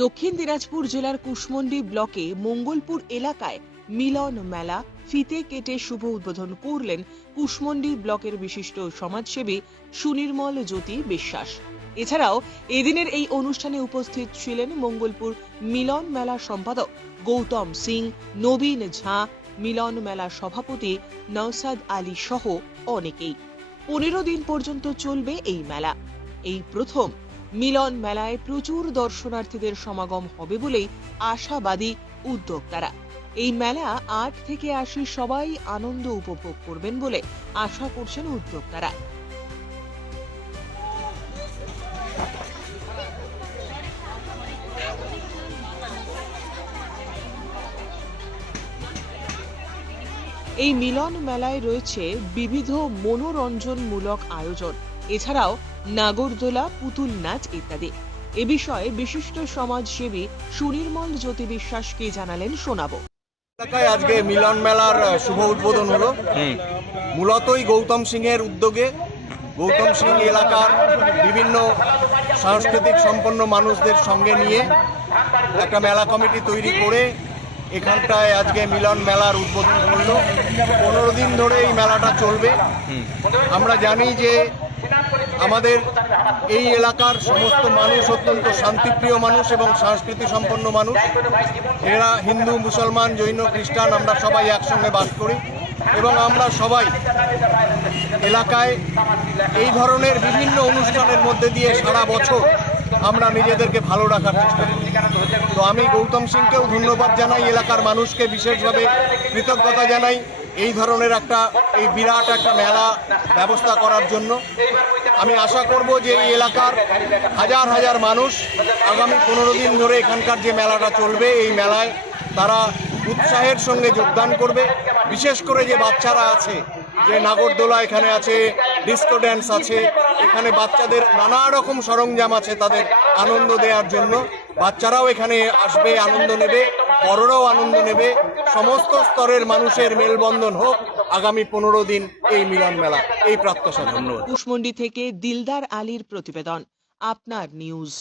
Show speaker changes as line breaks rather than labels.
দক্ষিণ দিনাজপুর জেলার কুশমন্ডি ব্লকে মঙ্গলপুর এলাকায় মিলন মেলা ফিতে কেটে শুভ উদ্বোধন করলেন কুশমন্ডি ব্লকের বিশিষ্ট সমাজসেবী সুনির্মল জ্যোতি বিশ্বাস। এছাড়াও এদিনের এই অনুষ্ঠানে উপস্থিত ছিলেন মঙ্গলপুর মিলন মেলা সম্পাদক গৌতম সিং, নবীন ঝা, মিলন মেলা সভাপতি নওসাদ আলী সহ অনেকেই। পনেরো দিন পর্যন্ত চলবে এই মেলা। এই প্রথম মিলন মেলায় প্রচুর দর্শনার্থীদের সমাগম হবে বলেই আশাবাদী উদ্যোক্তারা। এই মেলা আট থেকে আশি সবাই আনন্দ উপভোগ করবেন বলে আশা করছেন উদ্যোক্তারা। এই মিলন মেলায় রয়েছে বিবিধ মনোরঞ্জনমূলক আয়োজন। এছাড়াও নাগরদোলা পুতুল নাচ ইত্যাদি। এ বিষয়ে বিশিষ্ট সমাজসেবী সুনির্মল জ্যোতি বিশ্বাস কি জানালেন শোনাবো।
এলাকায় আজকে মিলন মেলার শুভ উদ্বোধন হলো। মূলতই গৌতম সিংয়ের উদ্যোগে গৌতম সিং এলাকার বিভিন্ন সাংস্কৃতিক সম্পন্ন মানুষদের সঙ্গে নিয়ে একটা মেলা কমিটি তৈরি করে এখানটায় আজকে মিলন মেলার উদ্বোধন করল পনেরো দিন ধরে এই মেলাটা চলবে। আমরা জানি যে আমাদের এই এলাকার সমস্ত মানুষ অত্যন্ত শান্তিপ্রিয় মানুষ এবং সংস্কৃতি সম্পন্ন মানুষ। এরা হিন্দু, মুসলমান, জৈন, খ্রিস্টান, আমরা সবাই একসঙ্গে বাস করি এবং আমরা সবাই এলাকায় এই ধরনের বিভিন্ন অনুষ্ঠানের মধ্যে দিয়ে সারা বছর আমরা নিজেদেরকে ভালো রাখার চেষ্টা করি। তো আমি গৌতম সিংকেও ধন্যবাদ জানাই, এলাকার মানুষকে বিশেষভাবে কৃতজ্ঞতা জানাই। এই ধরনের একটা, এই বিরাট একটা মেলা ব্যবস্থা করার জন্য। আমি আশা করব যে এই এলাকার হাজার হাজার মানুষ আগামী পনেরো দিন ধরে এখানকার যে মেলাটা চলবে, এই মেলায় তারা উৎসাহের সঙ্গে যোগদান করবে। বিশেষ করে যে বাচ্চারা আছে, যে নাগরদোলা এখানে আছে, ডিস্কো ড্যান্স আছে, এখানে বাচ্চাদের নানা রকম সরঞ্জাম আছে তাদের আনন্দ দেওয়ার জন্য। বাচ্চারাও এখানে আসবে, আনন্দ নেবে। বড়রাও আনন্দ নেবে। সমস্ত স্তরের মানুষের মেলবন্ধন হোক, আগামী পনেরো দিন এই মিলন মেলা। এই প্রাপ্ত ধন্যবাদ
কুশমন্ডি থেকে দিলদার আলীর প্রতিবেদন। আপনার নিউজ।